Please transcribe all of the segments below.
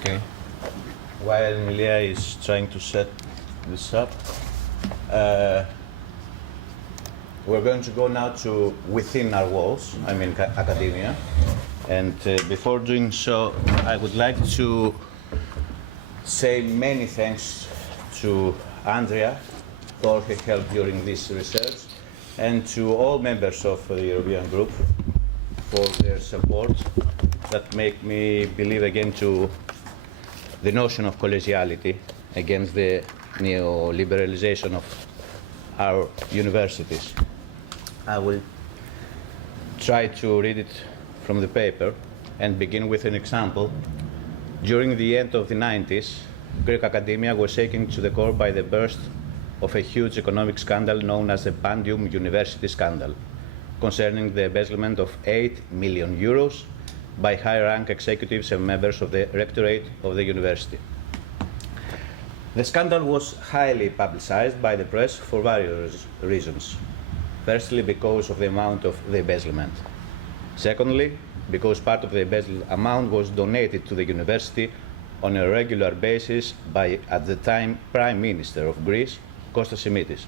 Okay. While Aimilia is trying to set this up, we're going to go now to within our walls, I mean academia. And before doing so, I would like to say many thanks to Andrea for her help during this research, and to all members of the European group for their support that make me believe again to the notion of collegiality against the neoliberalization of our universities. I will try to read it from the paper and begin with an example. During the end of the 90s, Greek academia was shaken to the core by the burst of a huge economic scandal known as the Pandium University scandal, concerning the embezzlement of 8 million euros by high-rank executives and members of the rectorate of the university. The scandal was highly publicized by the press for various reasons. Firstly, because of the amount of the embezzlement. Secondly, because part of the embezzled amount was donated to the university on a regular basis by, at the time, Prime Minister of Greece, Kostas Simitis.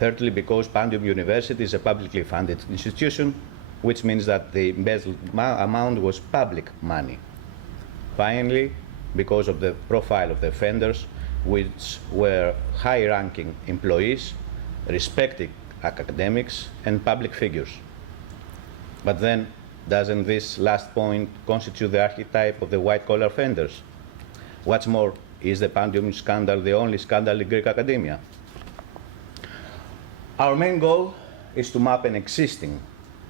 Thirdly, because Pandium University is a publicly funded institution, which means that the embezzled amount was public money. Finally, because of the profile of the offenders, which were high-ranking employees, respected academics, and public figures. But then, doesn't this last point constitute the archetype of the white-collar offenders? What's more, is the Pandium scandal the only scandal in Greek academia? Our main goal is to map an existing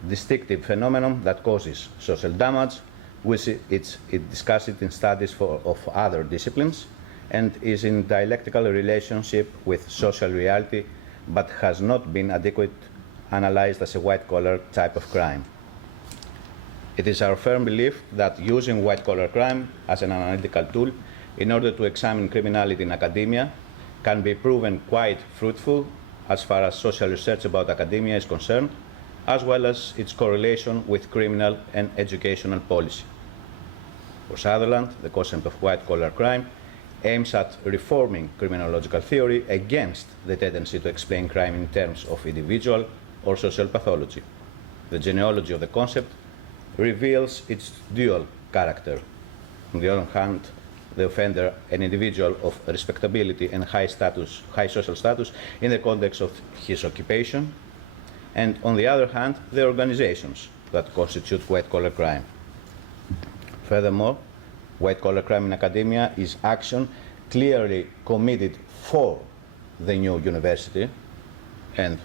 distinctive phenomenon that causes social damage, which it discussed in studies of other disciplines, and is in dialectical relationship with social reality, but has not been adequately analyzed as a white-collar type of crime. It is our firm belief that using white-collar crime as an analytical tool in order to examine criminality in academia can be proven quite fruitful as far as social research about academia is concerned, as well as its correlation with criminal and educational policy. For Sutherland, the concept of white-collar crime aims at reforming criminological theory against the tendency to explain crime in terms of individual or social pathology. The genealogy of the concept reveals its dual character. On the other hand, the offender, an individual of respectability and high social status in the context of his occupation, and on the other hand, the organizations that constitute white-collar crime. Furthermore, white-collar crime in academia is action clearly committed for the new university, and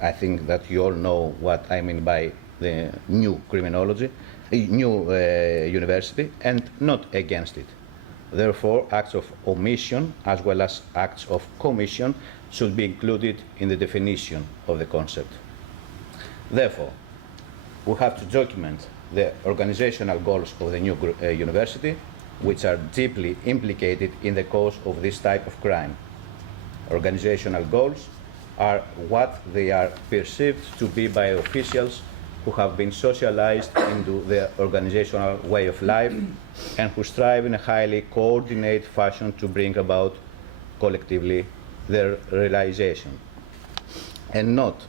I think that you all know what I mean by the new criminology, new university, and not against it. Therefore, acts of omission as well as acts of commission should be included in the definition of the concept. Therefore, we have to document the organizational goals of the new university, which are deeply implicated in the cause of this type of crime. Organizational goals are what they are perceived to be by officials who have been socialized into their organizational way of life and who strive in a highly coordinated fashion to bring about collectively their realization, and not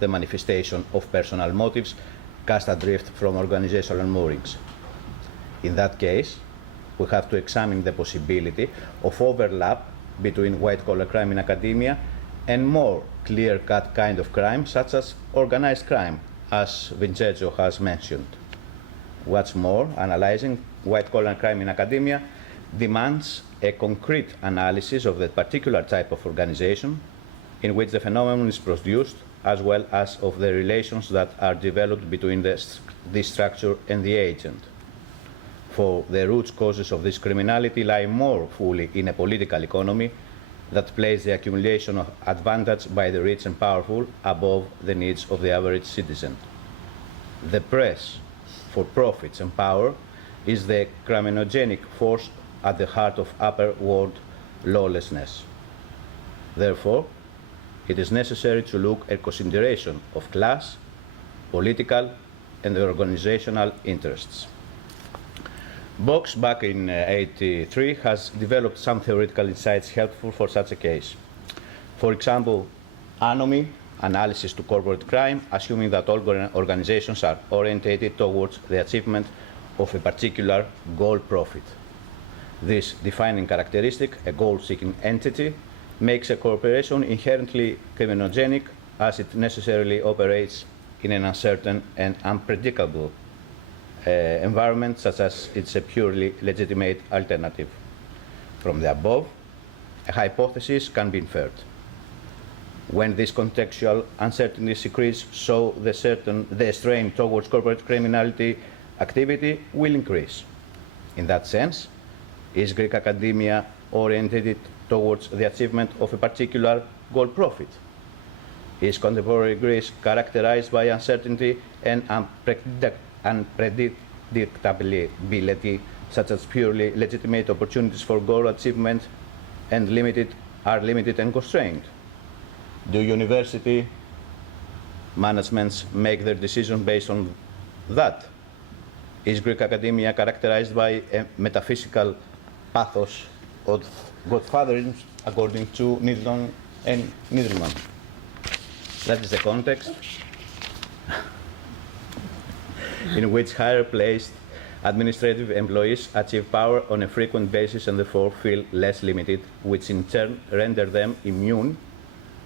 the manifestation of personal motives cast adrift from organizational moorings. In that case, we have to examine the possibility of overlap between white-collar crime in academia and more clear-cut kind of crime, such as organized crime, as Vincenzo has mentioned. What's more, analyzing white-collar crime in academia demands a concrete analysis of the particular type of organization in which the phenomenon is produced, as well as of the relations that are developed between this structure and the agent. For the root causes of this criminality lie more fully in a political economy that places the accumulation of advantage by the rich and powerful above the needs of the average citizen. The press for profits and power is the criminogenic force at the heart of upper world lawlessness. Therefore, it is necessary to look at consideration of class, political, and organizational interests. Box, back in '83, has developed some theoretical insights helpful for such a case. For example, anomy, analysis to corporate crime, assuming that all organizations are orientated towards the achievement of a particular goal profit. This defining characteristic, a goal-seeking entity, makes a corporation inherently criminogenic as it necessarily operates in an uncertain and unpredictable environment, such as it's a purely legitimate alternative. From the above, a hypothesis can be inferred. When this contextual uncertainty increases, so the strain towards corporate criminality activity will increase. In that sense, is Greek academia oriented towards the achievement of a particular goal profit? Is contemporary Greece characterized by uncertainty and unpredictability, such as purely legitimate opportunities for goal achievement and are limited and constrained? Do university managements make their decisions based on that? Is Greek academia characterized by a metaphysical pathos of godfatherism, according to Needleton and Needleman? That is the context in which higher placed administrative employees achieve power on a frequent basis and therefore feel less limited, which in turn render them immune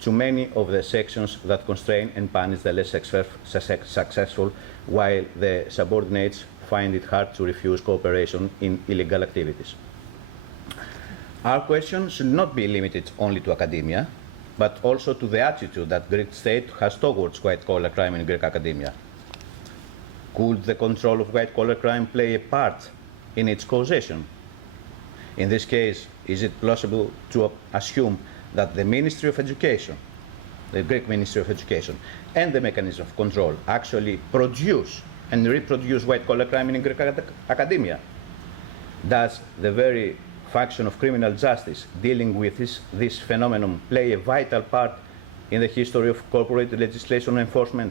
to many of the sections that constrain and punish the less successful, while the subordinates find it hard to refuse cooperation in illegal activities. Our question should not be limited only to academia, but also to the attitude that Greek state has towards white-collar crime in Greek academia. Could the control of white-collar crime play a part in its causation? In this case, is it plausible to assume that the Ministry of Education, the Greek Ministry of Education, and the mechanism of control actually produce and reproduce white-collar crime in Greek academia? Does the very function of criminal justice dealing with this phenomenon play a vital part in the history of corporate legislation enforcement,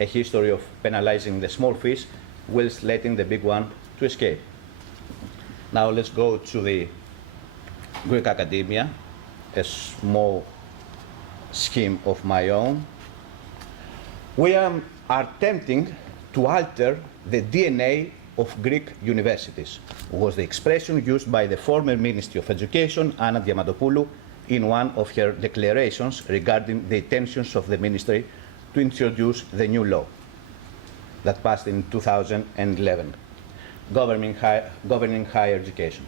a history of penalizing the small fish whilst letting the big one to escape? Now let's go to the Greek academia, a small scheme of my own. We are attempting to alter the DNA of Greek universities, was the expression used by the former Ministry of Education, Anna Diamantopoulou, in one of her declarations regarding the intentions of the ministry to introduce the new law that passed in 2011, governing higher education.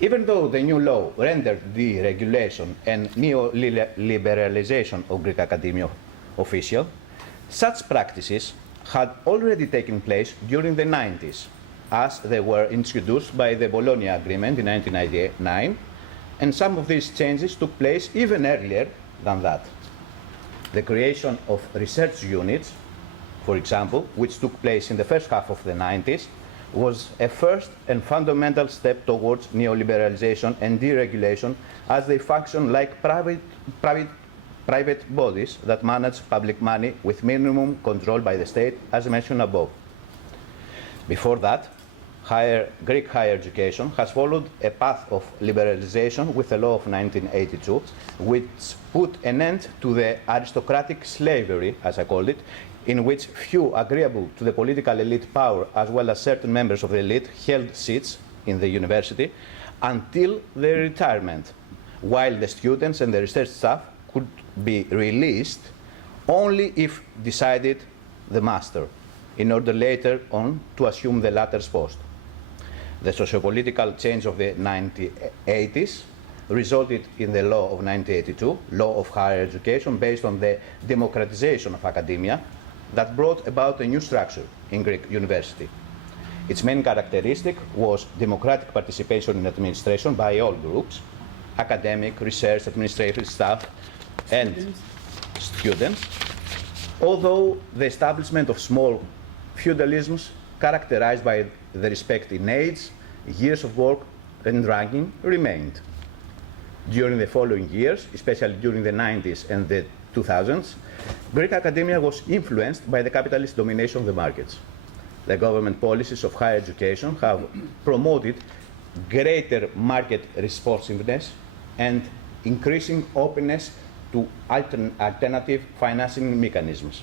Even though the new law rendered deregulation and neoliberalization of Greek academia official, such practices had already taken place during the 90s, as they were introduced by the Bologna Agreement in 1999, and some of these changes took place even earlier than that. The creation of research units, for example, which took place in the first half of the 90s, was a first and fundamental step towards neoliberalization and deregulation, as they function like private bodies that manage public money with minimum control by the state, as mentioned above. Before that, Greek higher education has followed a path of liberalization with the law of 1982, which put an end to the aristocratic slavery, as I called it, in which few agreeable to the political elite power, as well as certain members of the elite, held seats in the university until their retirement, while the students and the research staff could be released only if decided the master, in order later on to assume the latter's post. The sociopolitical change of the 1980s resulted in the law of 1982, Law of Higher Education, based on the democratization of academia, that brought about a new structure in Greek university. Its main characteristic was democratic participation in administration by all groups, academic, research, administrative staff, and students, although the establishment of small feudalisms characterized by the respect in age, years of work, and ranking remained. During the following years, especially during the 90s and the 2000s, Greek academia was influenced by the capitalist domination of the markets. the government policies of higher education have promoted greater market responsiveness and increasing openness to alternative financing mechanisms.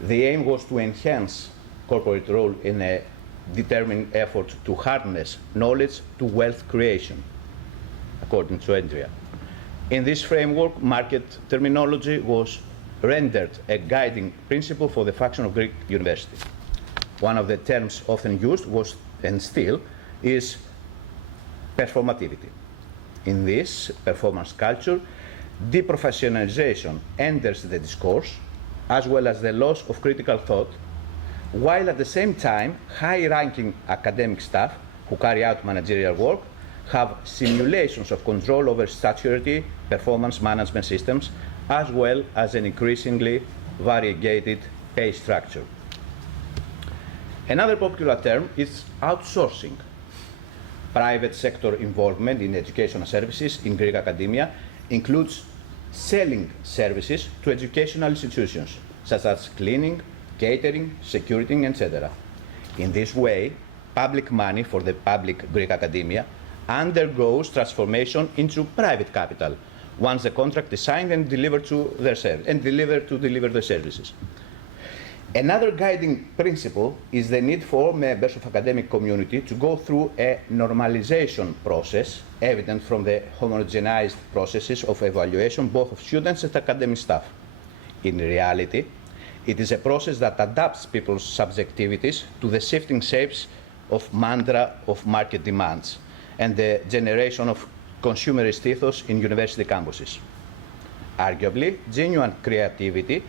The aim was to enhance corporate role in a determined effort to harness knowledge to wealth creation, according to Andrea. In this framework, market terminology was rendered a guiding principle for the function of Greek university. One of the terms often used was, and still, is performativity. In this performance culture, deprofessionalization enters the discourse, as well as the loss of critical thought, while at the same time, high-ranking academic staff who carry out managerial work have simulations of control over statutory performance management systems, as well as an increasingly variegated pay structure. Another popular term is outsourcing. Private sector involvement in educational services in Greek academia includes selling services to educational institutions, such as cleaning, catering, security, etc. In this way, public money for the public Greek academia undergoes transformation into private capital once the contract is signed and delivered to their deliver the services. Another guiding principle is the need for members of academic community to go through a normalization process evident from the homogenized processes of evaluation both of students and academic staff. In reality, it is a process that adapts people's subjectivities to the shifting shapes of mantra of market demands and the generation of consumerist ethos in university campuses. Arguably, genuine creativity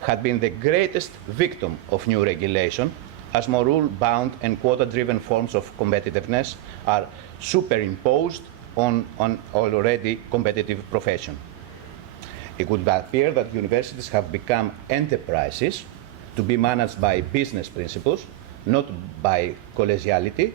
had been the greatest victim of new regulation, as more rule-bound and quota-driven forms of competitiveness are superimposed on an already competitive profession. It would appear that universities have become enterprises to be managed by business principles, not by collegiality.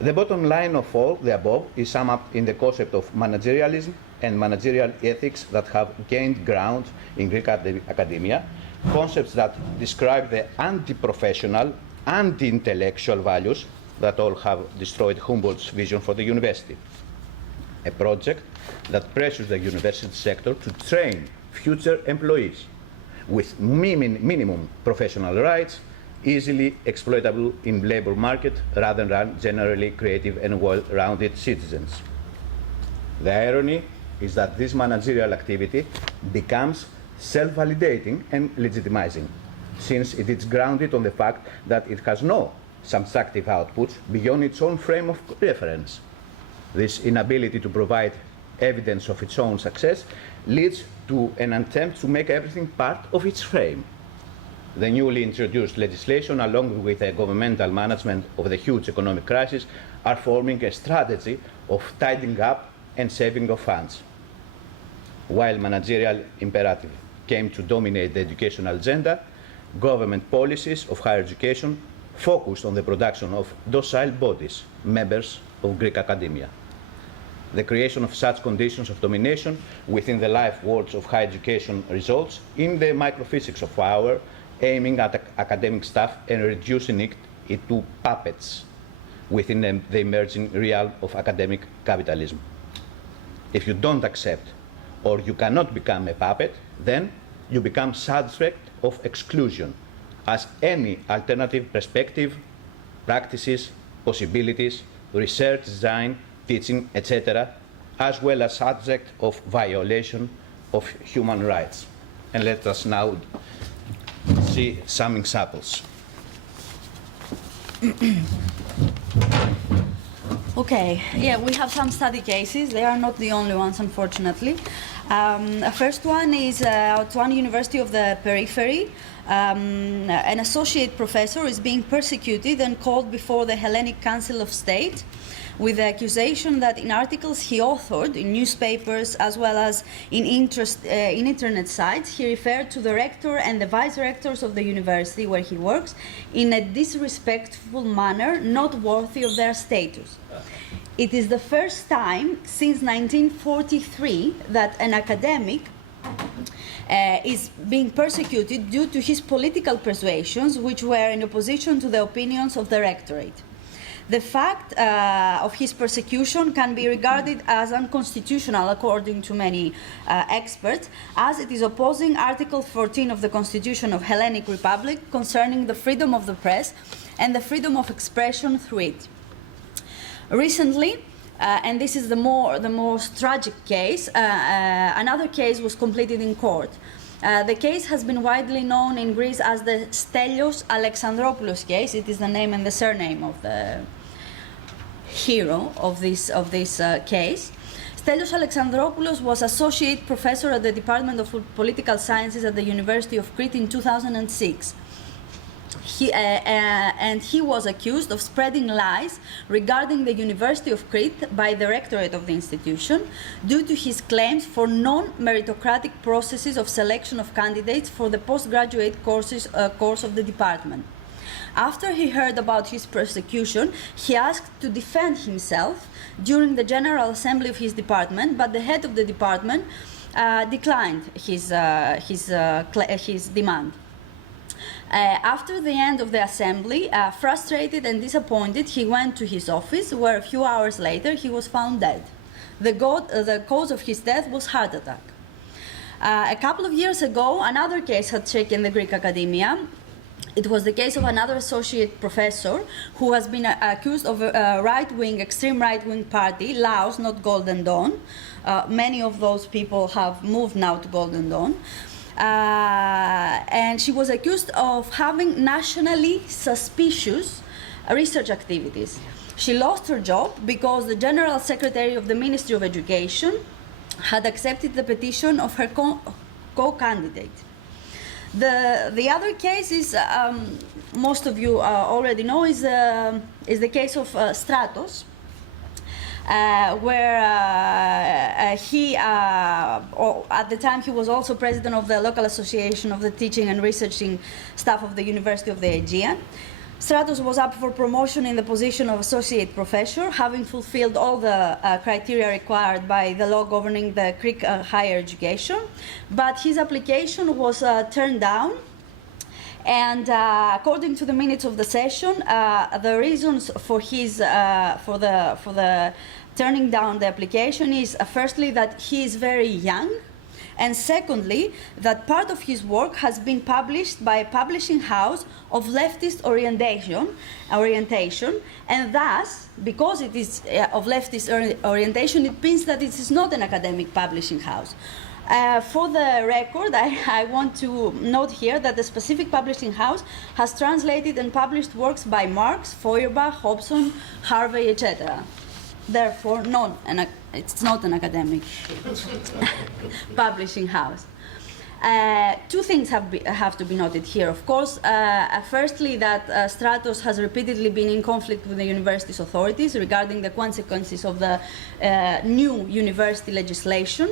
The bottom line of all the above is summed up in the concept of managerialism and managerial ethics that have gained ground in Greek academia, concepts that describe the anti-professional, anti-intellectual values that all have destroyed Humboldt's vision for the university. A project that pressures the university sector to train future employees with minimum professional rights, easily exploitable in labor market rather than generally creative and well-rounded citizens. The irony is that this managerial activity becomes self-validating and legitimizing, since it is grounded on the fact that it has no subtractive outputs beyond its own frame of reference. This inability to provide evidence of its own success leads to an attempt to make everything part of its frame. The newly introduced legislation, along with the governmental management of the huge economic crisis, are forming a strategy of tidying up and saving of funds. While managerial imperative came to dominate the educational agenda, government policies of higher education focused on the production of docile bodies, members of Greek academia. The creation of such conditions of domination within the life worlds of higher education results in the microphysics of power, aiming at academic staff and reducing it to puppets within the emerging realm of academic capitalism. If you don't accept or you cannot become a puppet, then you become subject of exclusion, as any alternative perspective, practices, possibilities, research, design, teaching, etc., as well as subject of violation of human rights. And let us now see some examples. Okay, yeah, we have some study cases. They are not the only ones, unfortunately. First one is at one university of the periphery. An associate professor is being persecuted and called before the Hellenic Council of State with the accusation that in articles he authored in newspapers as well as in internet sites, he referred to the rector and the vice rectors of the university where he works in a disrespectful manner not worthy of their status. It is the first time since 1943 that an academic is being persecuted due to his political persuasions, which were in opposition to the opinions of the rectorate. The fact of his persecution can be regarded as unconstitutional according to many experts, as it is opposing Article 14 of the Constitution of Hellenic Republic concerning the freedom of the press and the freedom of expression through it. Recently, and this is the most tragic case, another case was completed in court. The case has been widely known in Greece as the Stratos Alexandropoulos case. It is the name and the surname of the hero of this case. Stratos Alexandropoulos was associate professor at the Department of Political Sciences at the University of Crete in 2006. And he was accused of spreading lies regarding the University of Crete by the rectorate of the institution due to his claims for non-meritocratic processes of selection of candidates for the postgraduate course of the department. After he heard about his persecution, he asked to defend himself during the General Assembly of his department, but the head of the department declined his demand. After the end of the assembly, frustrated and disappointed, he went to his office, where a few hours later he was found dead. The cause of his death was heart attack. A couple of years ago, another case had shaken the Greek academia. It was the case of another associate professor who has been accused of a extreme right-wing party, Laos, not Golden Dawn. Many of those people have moved now to Golden Dawn. And she was accused of having nationally suspicious research activities. She lost her job because the General Secretary of the Ministry of Education had accepted the petition of her co-candidate. The other case is, most of you already know, is the case of Stratos, where he, at the time, he was also president of the local association of the teaching and researching staff of the University of the Aegean. Stratos was up for promotion in the position of associate professor, having fulfilled all the criteria required by the law governing the Greek higher education, but his application was turned down. And according to the minutes of the session, the reasons for his for the turning down the application is firstly that he is very young, and secondly that part of his work has been published by a publishing house of leftist orientation, and thus, because it is of leftist orientation, it means that it is not an academic publishing house. For the record, I want to note here that the specific publishing house has translated and published works by Marx, Feuerbach, Hobson, Harvey, etc. Therefore, it's not an academic publishing house. Two things have to be noted here, of course. Firstly, that Stratos has repeatedly been in conflict with the university's authorities regarding the consequences of the new university legislation.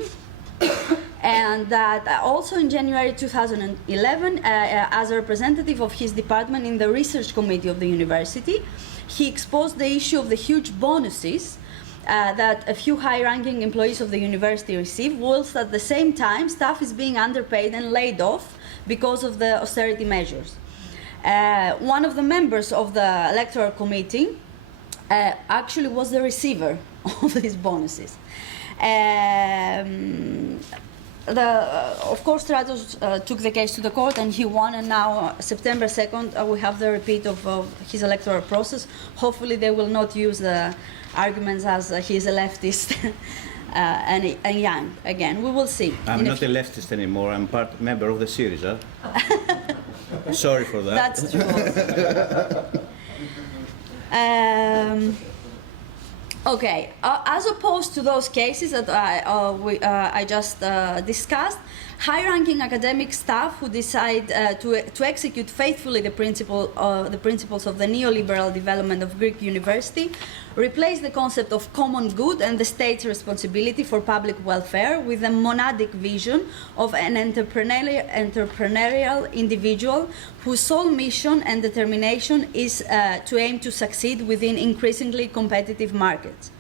And that also in January 2011, as a representative of his department in the research committee of the university, he exposed the issue of the huge bonuses that a few high-ranking employees of the university receive, whilst at the same time staff is being underpaid and laid off because of the austerity measures. One of the members of the electoral committee actually was the receiver of these bonuses. Of course, Stratos took the case to the court and he won, and now September 2nd we have the repeat of his electoral process. Hopefully they will not use the arguments as he is a leftist and young again. We will see. I'm not a leftist anymore. I'm member of the Syriza. Sorry for that. That's true. Okay, as opposed to those cases that I just discussed, high-ranking academic staff who decide to execute faithfully the principles of the neoliberal development of Greek university replace the concept of common good and the state's responsibility for public welfare with a monadic vision of an entrepreneurial individual whose sole mission and determination is to aim to succeed within increasingly competitive markets.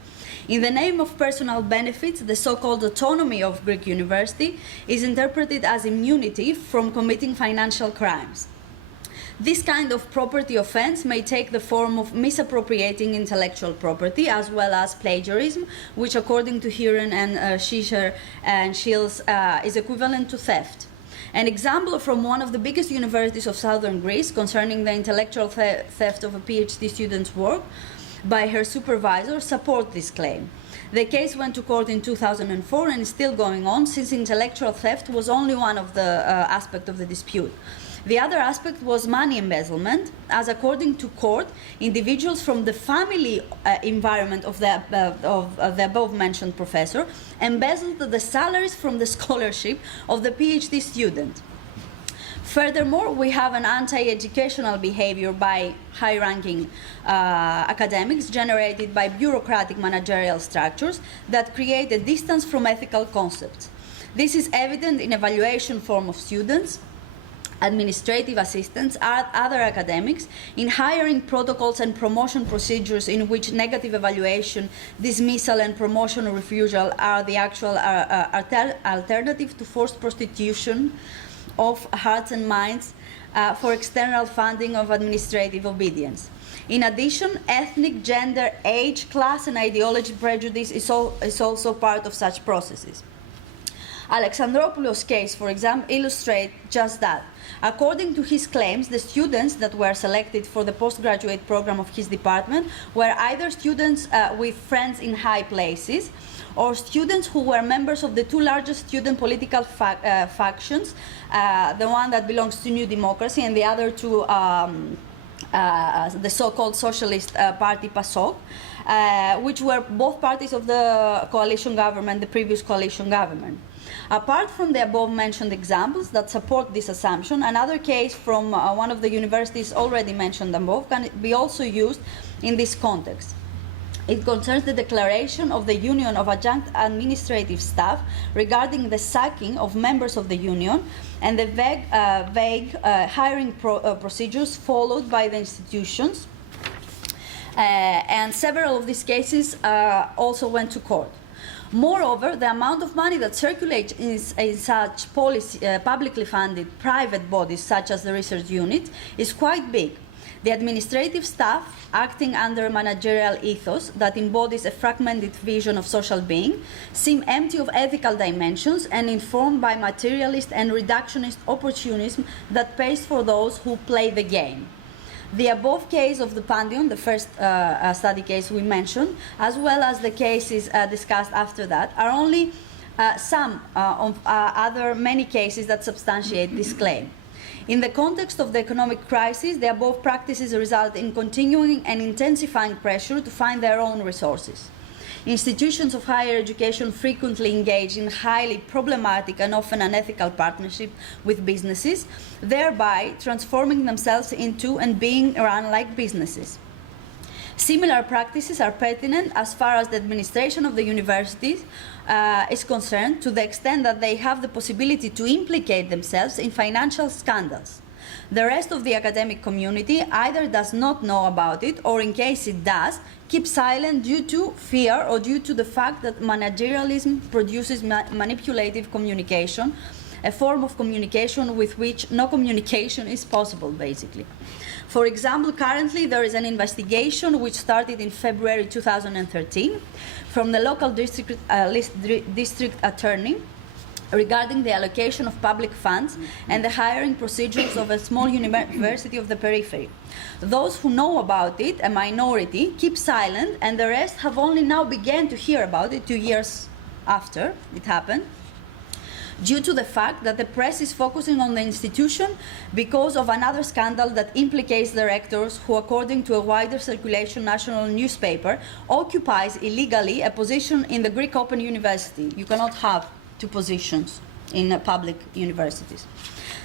In the name of personal benefits, the so-called autonomy of Greek university is interpreted as immunity from committing financial crimes. This kind of property offense may take the form of misappropriating intellectual property as well as plagiarism, which according to Heron and Shisher and Shields is equivalent to theft. An example from one of the biggest universities of southern Greece concerning the intellectual theft of a PhD student's work by her supervisor support this claim. The case went to court in 2004 and is still going on, since intellectual theft was only one of the aspects of the dispute. The other aspect was money embezzlement, as according to court, individuals from the family environment of the above-mentioned professor embezzled the salaries from the scholarship of the PhD student. Furthermore, we have an anti-educational behavior by high-ranking academics generated by bureaucratic managerial structures that create a distance from ethical concepts. This is evident in evaluation form of students, administrative assistants, other academics, in hiring protocols and promotion procedures in which negative evaluation, dismissal, and promotion refusal are the actual alternative to forced prostitution of hearts and minds for external funding of administrative obedience. In addition, ethnic, gender, age, class, and ideology prejudice is also part of such processes. Alexandropoulos' case, for example, illustrates just that. According to his claims, the students that were selected for the postgraduate program of his department were either students with friends in high places or students who were members of the two largest student political factions, the one that belongs to New Democracy and the other to the so-called Socialist Party PASOK, which were both parties of the coalition government, the previous coalition government. Apart from the above-mentioned examples that support this assumption, another case from one of the universities already mentioned above can be also used in this context. It concerns the declaration of the Union of Adjunct Administrative Staff regarding the sacking of members of the Union and the vague hiring procedures followed by the institutions. And several of these cases also went to court. Moreover, the amount of money that circulates in such publicly funded private bodies, such as the research unit, is quite big. The administrative staff, acting under a managerial ethos that embodies a fragmented vision of social being, seem empty of ethical dimensions and informed by materialist and reductionist opportunism that pays for those who play the game. The above case of the Pantheon, the first study case we mentioned, as well as the cases discussed after that, are only some of other many cases that substantiate this claim. In the context of the economic crisis, the above practices result in continuing and intensifying pressure to find their own resources. Institutions of higher education frequently engage in highly problematic and often unethical partnership with businesses, thereby transforming themselves into and being run like businesses. Similar practices are pertinent as far as the administration of the universities is concerned, to the extent that they have the possibility to implicate themselves in financial scandals. The rest of the academic community either does not know about it, or in case it does, keeps silent due to fear or due to the fact that managerialism produces manipulative communication, a form of communication with which no communication is possible, basically. For example, currently there is an investigation which started in February 2013 from the local district attorney regarding the allocation of public funds and the hiring procedures of a small university of the periphery. Those who know about it, a minority, keep silent, and the rest have only now begun to hear about it 2 years after it happened, due to the fact that the press is focusing on the institution because of another scandal that implicates the rectors who, according to a wider circulation national newspaper, occupies illegally a position in the Greek Open University. You cannot have two positions in public universities.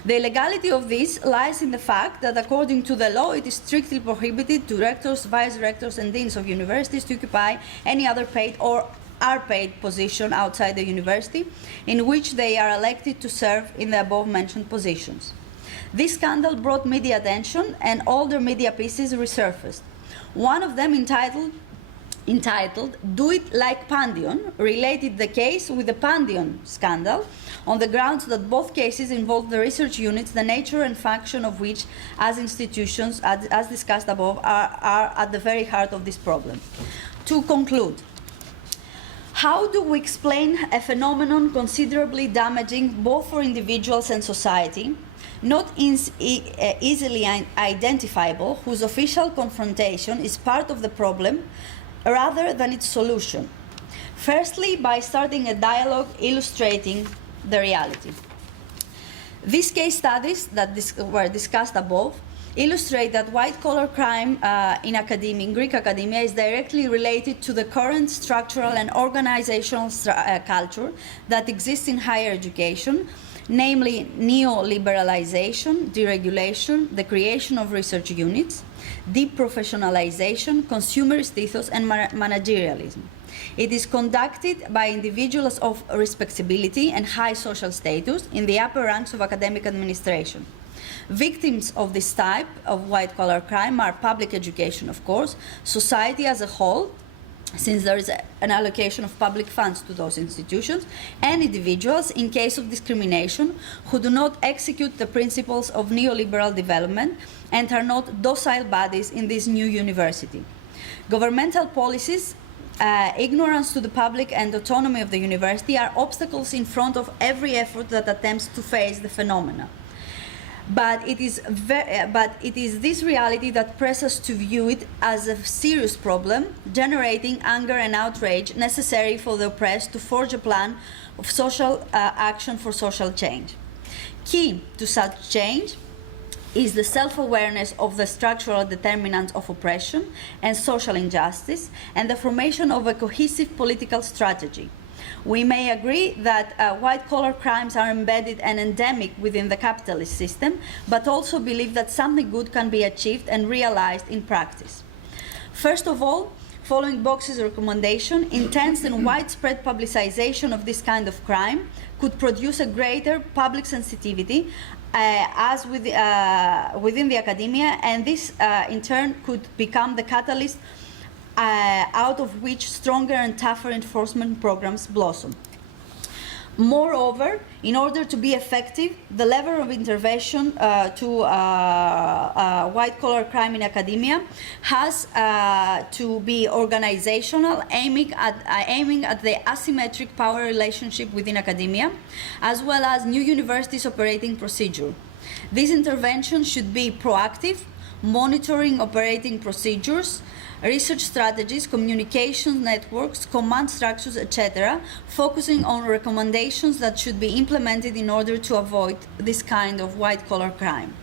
The illegality of this lies in the fact that, according to the law, it is strictly prohibited to rectors, vice-rectors, and deans of universities to occupy any other paid or are paid position outside the university in which they are elected to serve in the above-mentioned positions. This scandal brought media attention, and older media pieces resurfaced. One of them, entitled entitled "Do It Like Pandion," related the case with the Pandion scandal on the grounds that both cases involve the research units, the nature and function of which, as institutions, as discussed above, are at the very heart of this problem. To conclude, how do we explain a phenomenon considerably damaging both for individuals and society, not easily identifiable, whose official confrontation is part of the problem rather than its solution? Firstly, by starting a dialogue illustrating the reality. These case studies that were discussed above illustrate that white-collar crime in Greek academia is directly related to the current structural and organizational culture that exists in higher education, namely neoliberalization, deregulation, the creation of research units, deprofessionalization, consumerist ethos, and managerialism. It is conducted by individuals of respectability and high social status in the upper ranks of academic administration. Victims of this type of white-collar crime are public education, of course, society as a whole, since there is an allocation of public funds to those institutions, and individuals in case of discrimination who do not execute the principles of neoliberal development and are not docile bodies in this new university. Governmental policies, ignorance to the public, and autonomy of the university are obstacles in front of every effort that attempts to face the phenomena. But it is this reality that presses us to view it as a serious problem, generating anger and outrage necessary for the oppressed to forge a plan of social action for social change. Key to such change is the self-awareness of the structural determinants of oppression and social injustice, and the formation of a cohesive political strategy. We may agree that white-collar crimes are embedded and endemic within the capitalist system, but also believe that something good can be achieved and realized in practice. First of all, following Box's recommendation, intense and widespread publicization of this kind of crime could produce a greater public sensitivity within the academia, and this in turn could become the catalyst out of which stronger and tougher enforcement programs blossom. Moreover, in order to be effective, the level of intervention to white-collar crime in academia has to be organizational, aiming at the asymmetric power relationship within academia, as well as new universities' operating procedure. This intervention should be proactive, monitoring operating procedures, research strategies, communication networks, command structures, etc., focusing on recommendations that should be implemented in order to avoid this kind of white-collar crime.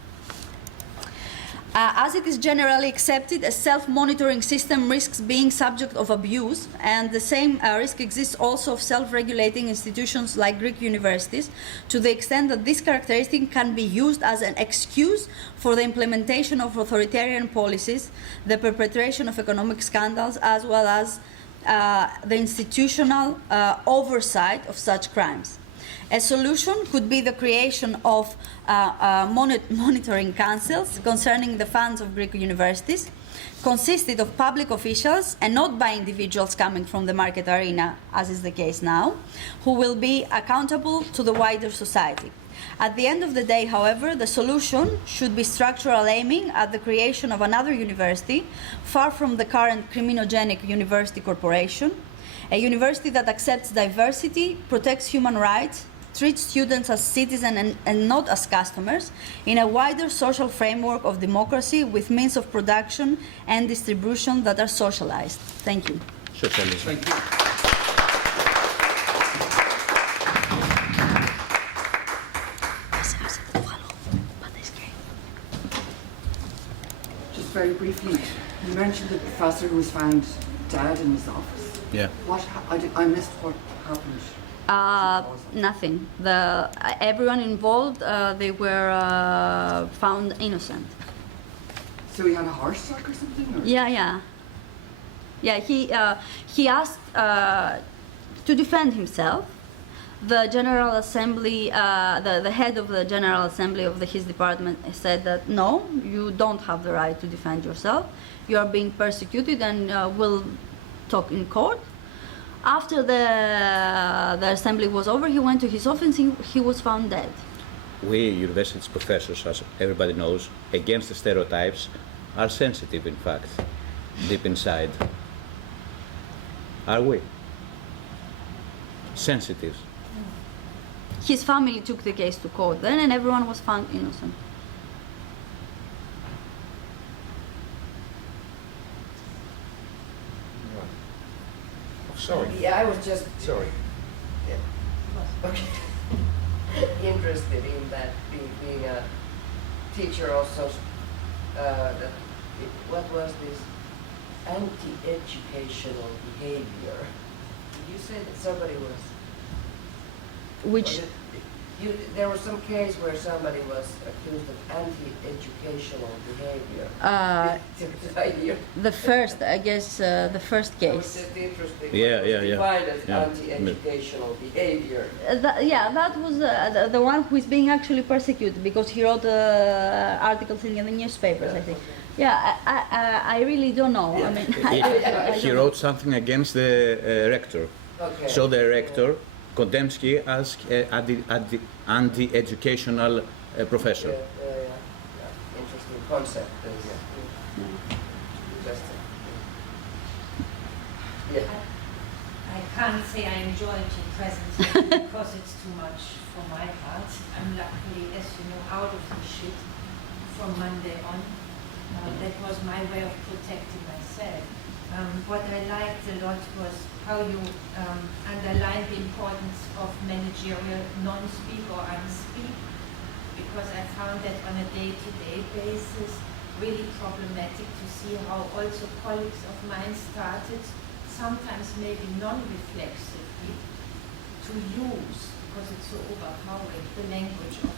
As it is generally accepted, a self-monitoring system risks being subject of abuse, and the same risk exists also of self-regulating institutions like Greek universities, to the extent that this characteristic can be used as an excuse for the implementation of authoritarian policies, the perpetration of economic scandals, as well as the institutional oversight of such crimes. A solution could be the creation of monitoring councils concerning the funds of Greek universities, consisted of public officials and not by individuals coming from the market arena, as is the case now, who will be accountable to the wider society. At the end of the day, however, the solution should be structural, aiming at the creation of another university, far from the current criminogenic university corporation, a university that accepts diversity, protects human rights, treats students as citizens and not as customers, in a wider social framework of democracy with means of production and distribution that are socialized. Thank you. Socialism. Thank you. Just very briefly, you mentioned the professor who was found dead in his office. Yeah. I missed what happened. Nothing. Everyone involved, they were found innocent. So he had a heart attack or something? Or? Yeah. He asked to defend himself. The General Assembly, the head of the General Assembly of his department said that no, you don't have the right to defend yourself. You are being persecuted and will talk in court. After the assembly was over, he went to his office. He was found dead. We university professors, as everybody knows, against the stereotypes, are sensitive, in fact, deep inside. Are we? Sensitive. His family took the case to court then, and everyone was found innocent. Sorry. Yeah, I was just Sorry. okay. interested in that being a teacher also. What was this anti-educational behavior? Did you say that somebody was? Which There was some case where somebody was accused of anti-educational behavior. Did I hear? the first, I guess, the first That was case. just interesting. Yeah, What was yeah, yeah. defined as Yeah. anti-educational behavior. That was the one who is being actually persecuted because he wrote articles in the newspapers, I think. Yeah, I really don't know. I mean, I He don't wrote something against the rector. Okay. So the rector condemns him as anti-educational professor. Yeah. Interesting concept. Just, yeah. I can't say I enjoyed your presence here because it's too much for my part. I'm luckily, as you know, out of the shit from Monday on. That was my way of protecting myself. What I liked a lot was how you underlined the importance of managerial non-speak or unspeak, because I found that on a day-to-day basis really problematic to see how also colleagues of mine started, sometimes maybe non-reflexively, to use, because it's so overpowering, the language of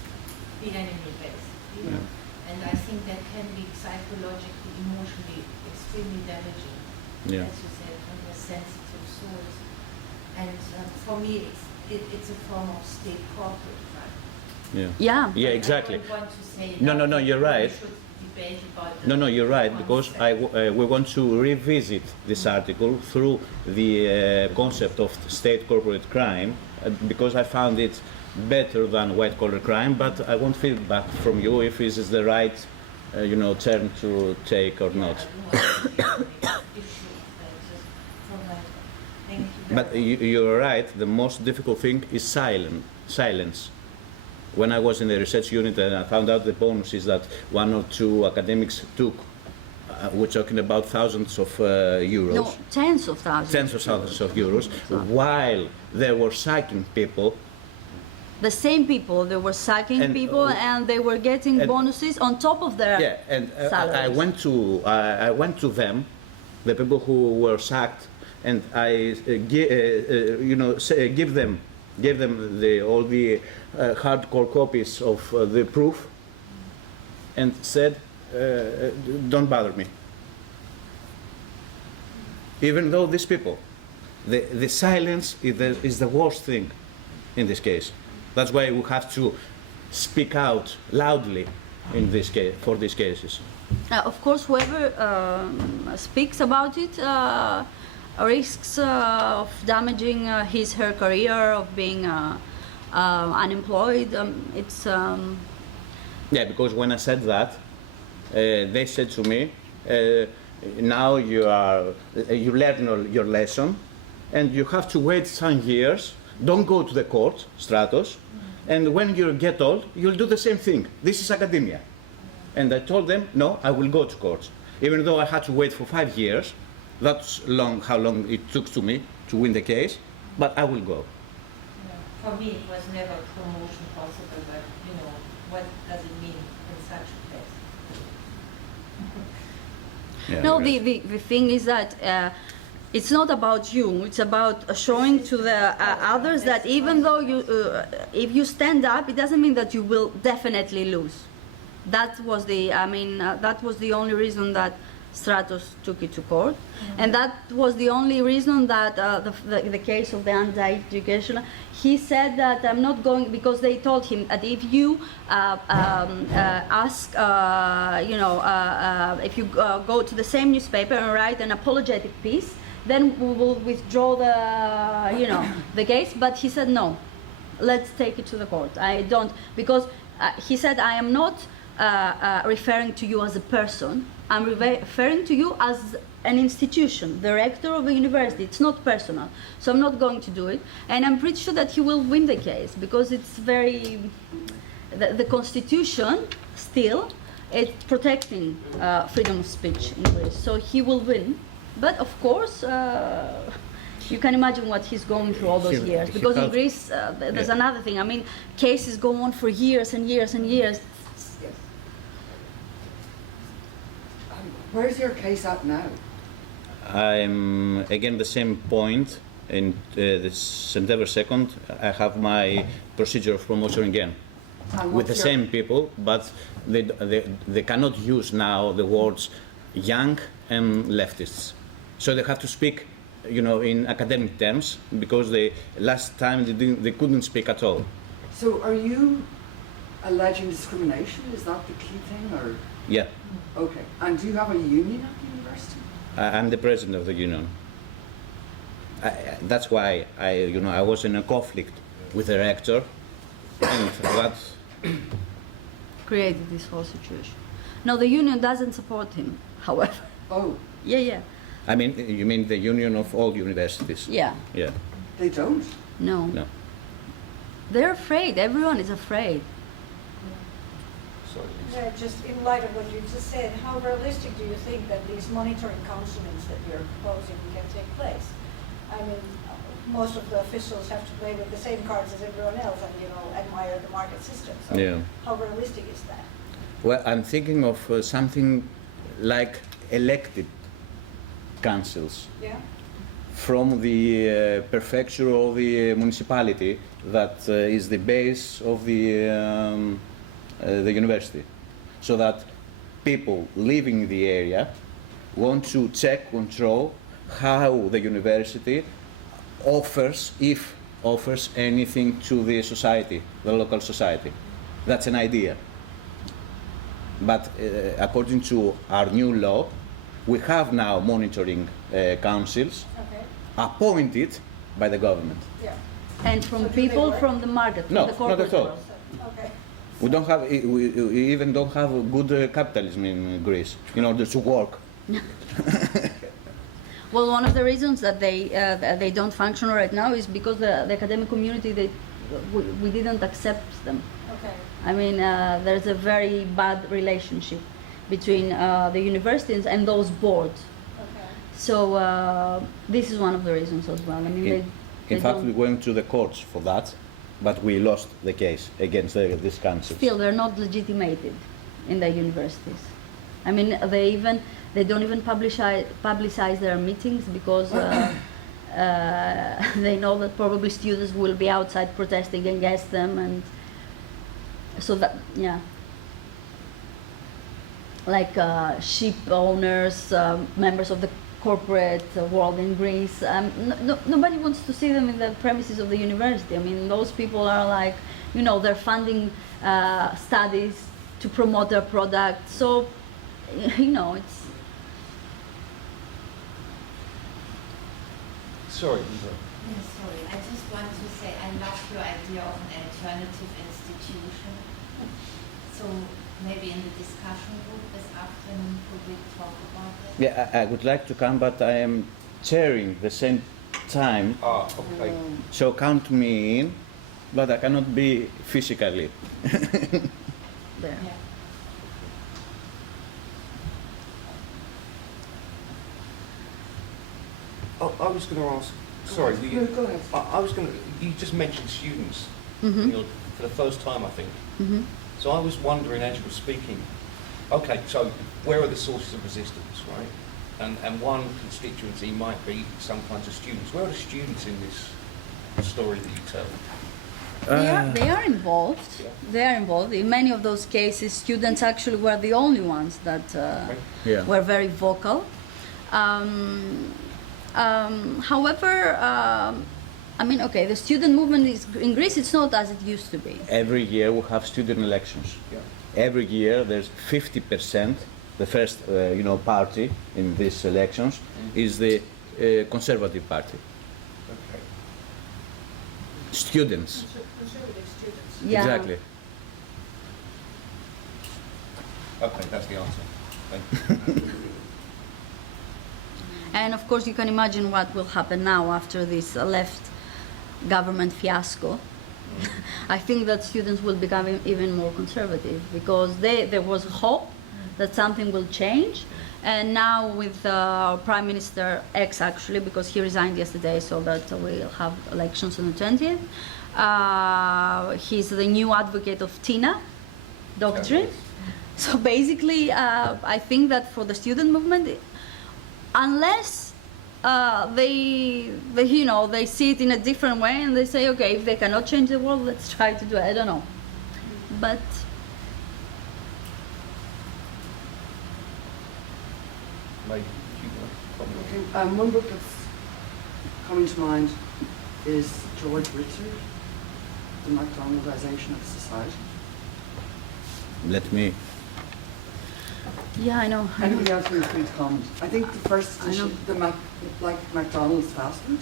the enemy basically. Yeah. And I think that can be psychologically, emotionally extremely damaging, Yeah. as you said, on your sensitive souls. And for me, it's a form of state corporate crime. Yeah. Yeah. Yeah, exactly. I don't want to say No, that you're we right. should debate about the No, you're right, because concept. we want to revisit this article through the concept of state corporate crime, because I found it better than white-collar crime, but I want feedback from you if this is the right, term to take or not. But you're right, the most difficult thing is silence. When I was in the research unit and I found out the bonuses that one or two academics took, we're talking about thousands of euros. No, tens of thousands. Tens of thousands of euros, while they were sacking people. The same people, they were sacking And, people, and they were getting and- bonuses on top of their Yeah, and salaries. I went to them, the people who were sacked, and I gave them all the hardcore copies of the proof, and said, don't bother me. Even though these people, the silence is the worst thing in this case. That's why we have to speak out loudly in this case, for these cases. Of course, whoever speaks about it risks of damaging her career, of being unemployed. Yeah, because when I said that, they said to me, now you learn your lesson, and you have to wait some years. Don't go to the court, Stratos, and when you get old, you'll do the same thing. This is academia. And I told them, no, I will go to court. Even though I had to wait for 5 years, that's how long it took to me to win the case, but I will go. For me, it was never promotion possible, but what does it mean in such a place? Yeah, No, right. the thing is that it's not about you. It's about showing to the others that even though if you stand up, it doesn't mean that you will definitely lose. That was the only reason that Stratos took it to court, and that was the only reason that the case of the anti-education. He said that I'm not going, because they told him that if you ask, if you go to the same newspaper and write an apologetic piece, then we will withdraw the, the case. But he said no, let's take it to the court. I don't, because he said I am not referring to you as a person. I'm referring to you as an institution, the rector of a university. It's not personal, so I'm not going to do it. And I'm pretty sure that he will win the case because it's very, the constitution still, it's protecting freedom of speech in Greece. So he will win. But of course, you can imagine what he's going through all those years. Because in Greece, there's another thing. I mean, cases go on for years and years and years. Yes. Where's your case at now? I'm again the same point. In this September 2nd, I have my procedure of promotion again with the same people, but they cannot use now the words young and leftists. So they have to speak, in academic terms, because last time they couldn't speak at all. So are you alleging discrimination? Is that the key thing, or? Yeah. Okay. And do you have a union at the university? I'm the president of the union. That's why I was in a conflict with the rector, and that Created this whole situation. No, the union doesn't support him, however. Oh, Yeah. I mean, you mean the union of all universities? Yeah. Yeah. they don't? No. No. They're afraid. Everyone is afraid. Sorry, Lisa. Yeah, just in light of what you just said, how realistic do you think that these monitoring councilings that you're proposing can take place? I mean, most of the officials have to play with the same cards as everyone else and, admire the market system. So Yeah. how realistic is that? Well, I'm thinking of something like elected councils Yeah? from the prefecture or the municipality that is the base of the university, so that people living in the area want to check, control how the university offers anything to the society, the local society. That's an idea. But according to our new law, we have now monitoring councils Okay. appointed by the government. Yeah. And from So do they people work? from the market, from No, the not corporate at all. world. Okay. We don't have, we even don't have a good capitalism in Greece in order to work. Well, one of the reasons that they don't function right now is because the academic community, we didn't accept them. Okay. I mean, there's a very bad relationship between the universities and those boards. Okay. So this is one of the reasons as well. I mean, they In fact, don't- we went to the courts for that, but we lost the case against this council. still they're not legitimated in the universities. I mean, they don't even publicize their meetings because they know that probably students will be outside protesting against them, and so that like ship owners, members of the corporate world in Greece. Nobody wants to see them in the premises of the university. I mean, those people are like, they're funding studies to promote their product. So, it's. Sorry, Lisa. Yeah, sorry. I just want to say I love your idea of an alternative institution. So maybe in the discussion group this afternoon could we talk about that? Yeah, I would like to come, but I am chairing the same time, Ah, okay. so count me in, but I cannot be physically. There. Yeah. I was going to ask. Sorry, No, go ahead. I was going to. You just mentioned students for the first time, I think. Mm-hmm. So I was wondering, as you were speaking. Okay, so where are the sources of resistance, right? And one constituency might be some kinds of students. Where are the students in this story that you tell? They are involved. Yeah. They are involved. In many of those cases, students actually were the only ones that Yeah. were very vocal. However, I mean, okay, the student movement in Greece, it's not as it used to be. Every year we have student elections. Yeah. Every year there's 50%. The first, party in these elections is the Conservative Party. Okay. Students. Conservative students. Yeah. Exactly. Okay, that's the answer. Thank you. And of course, you can imagine what will happen now after this left government fiasco. I think that students will become even more conservative because there was hope that something will change. And now with Prime Minister X, actually, because he resigned yesterday, so that we'll have elections on the 20th. He's the new advocate of TINA doctrine. So basically, I think that for the student movement, unless they see it in a different way and they say, okay, if they cannot change the world, let's try to do it. I don't know. But Maybe you want to comment? Okay, one book that's coming to mind is George Richard, The McDonaldization of Society. Let me. yeah, I know. Anybody else who's free to comment? I think the first I know. edition, like McDonald's fast food,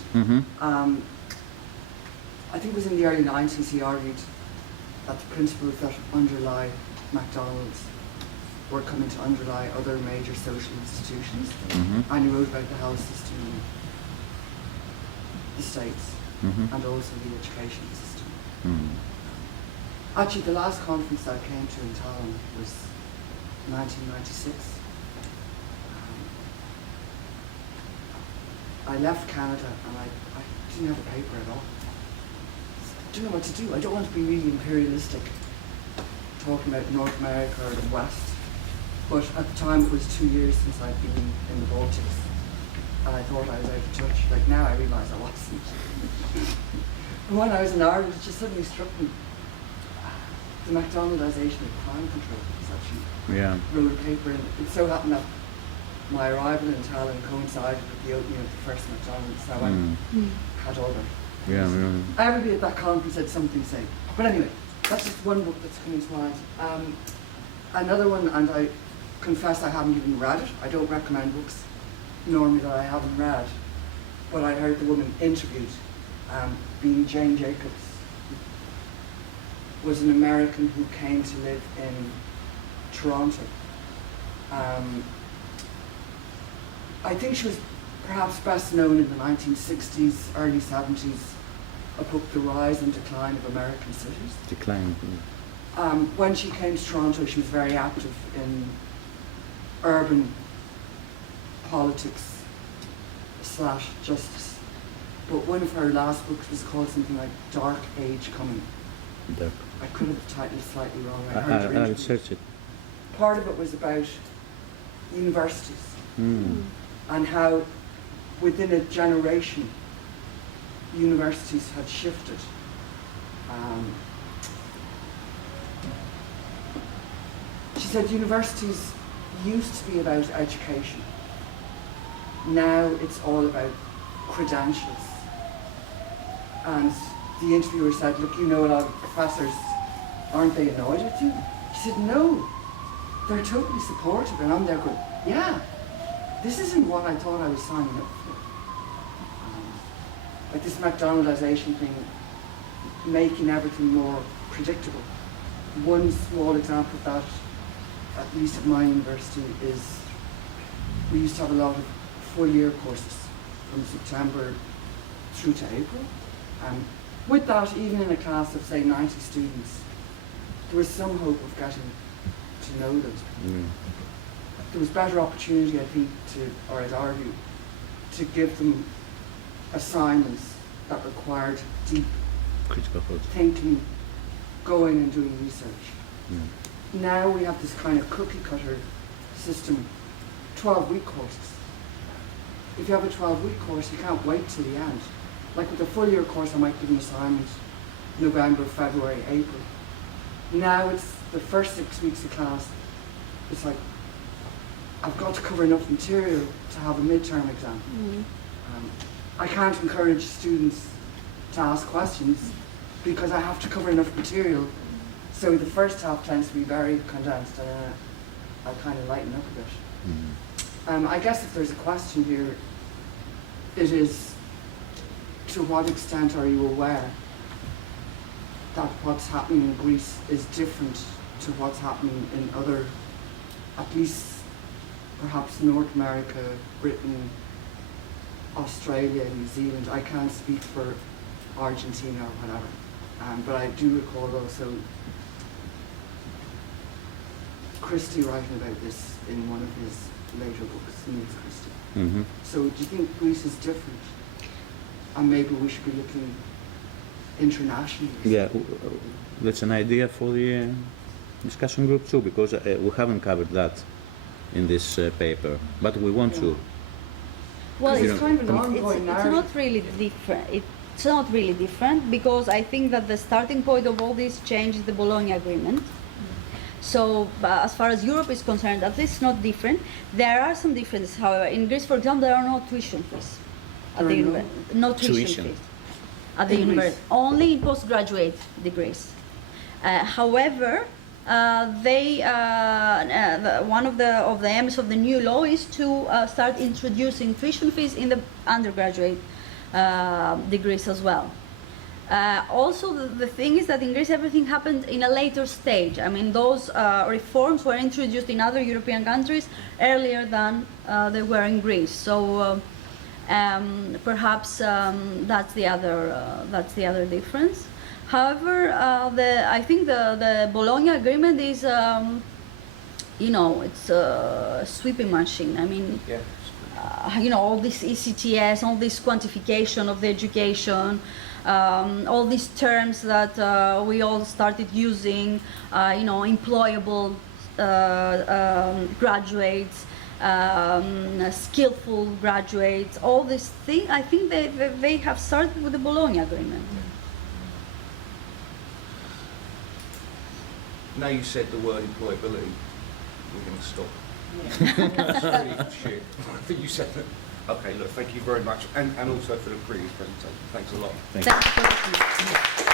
I think it was in the early 90s he argued that the principles that underlie McDonald's were coming to underlie other major social institutions. And he wrote about the health system in the States and also the education system. Actually, the last conference I came to in Tallinn was 1996. I left Canada and I didn't have a paper at all. I didn't know what to do. I don't want to be really imperialistic, talking about North America or the West. But at the time, it was 2 years since I'd been in the Baltics. And I thought I was out of touch. Like now I realise I wasn't. And when I was in Ireland, it just suddenly struck me. The McDonaldization of crime control was actually Yeah. wrote a paper, and it so happened that my arrival in Tallinn coincided with the opening of the first McDonald's, so I had all the... Yeah. Everybody at that conference had something to say. But anyway, that's just one book that's coming to mind. Another one, and I confess I haven't even read it. I don't recommend books normally that I haven't read. But I heard the woman interviewed, being Jane Jacobs, was an American who came to live in Toronto. I think she was perhaps best known in the 1960s, early 70s, a book, The Rise and Decline of American Cities. Decline. When she came to Toronto, she was very active in urban politics / justice. But one of her last books was called something like Dark Age Coming. I could have the title slightly wrong. I heard her I'll interview. search it. Part of it was about universities and how within a generation universities had shifted. She said universities used to be about education. Now it's all about credentials. And the interviewer said, look, you know a lot of professors, aren't they annoyed at you? She said, no, they're totally supportive. And I'm there going, yeah, this isn't what I thought I was signing up for. Like this McDonaldization thing, making everything more predictable. One small example of that, at least at my university, is we used to have a lot of full year courses from September through to April. With that, even in a class of say 90 students, there was some hope of getting to know those people. There was better opportunity, I think, or I'd argue, to give them assignments that required deep Critical thought. thinking, going and doing research. Now we have this kind of cookie cutter system, 12-week courses. If you have a 12-week course, you can't wait till the end. Like with a full year course, I might give an assignment November, February, April. Now it's the first 6 weeks of class. It's like, I've got to cover enough material to have a midterm exam. I can't encourage students to ask questions because I have to cover enough material. So the first half tends to be very condensed, and I kind of lighten up a bit. I guess if there's a question here, it is, to what extent are you aware that what's happening in Greece is different to what's happening in other, at least perhaps North America, Britain, Australia, New Zealand. I can't speak for Argentina or whatever, but I do recall also Christie writing about this in one of his later books, Niels Christie. Mhm. So do you think Greece is different? And maybe we should be looking internationally? Yeah, that's an idea for the discussion group too, because we haven't covered that in this paper, but we want to. Well, It's it's, kind of an it's ongoing not narrative. really different. It's not really different because I think that the starting point of all this change is the Bologna Agreement. So, as far as Europe is concerned, at least not different. There are some differences, however. In Greece, for example, there are no tuition fees at the There are university. No tuition Tuition. fees at the In Greece. university. Only in postgraduate degrees. However, one of the aims of the new law is to start introducing tuition fees in the undergraduate degrees as well. Also, the thing is that in Greece everything happened in a later stage. I mean, those reforms were introduced in other European countries earlier than they were in Greece. So perhaps that's the other difference. However, I think the Bologna Agreement is, it's a sweeping machine. I mean, Yeah. All this ECTS, all this quantification of the education, all these terms that we all started using, employable graduates, skillful graduates, all these things, I think they have started with the Bologna Agreement. Now you said the word employability, we're going to stop. That's really shit. I think you said that. Okay, look, thank you very much, and also for the previous presentation. Thanks a lot. Thank you. Thank you.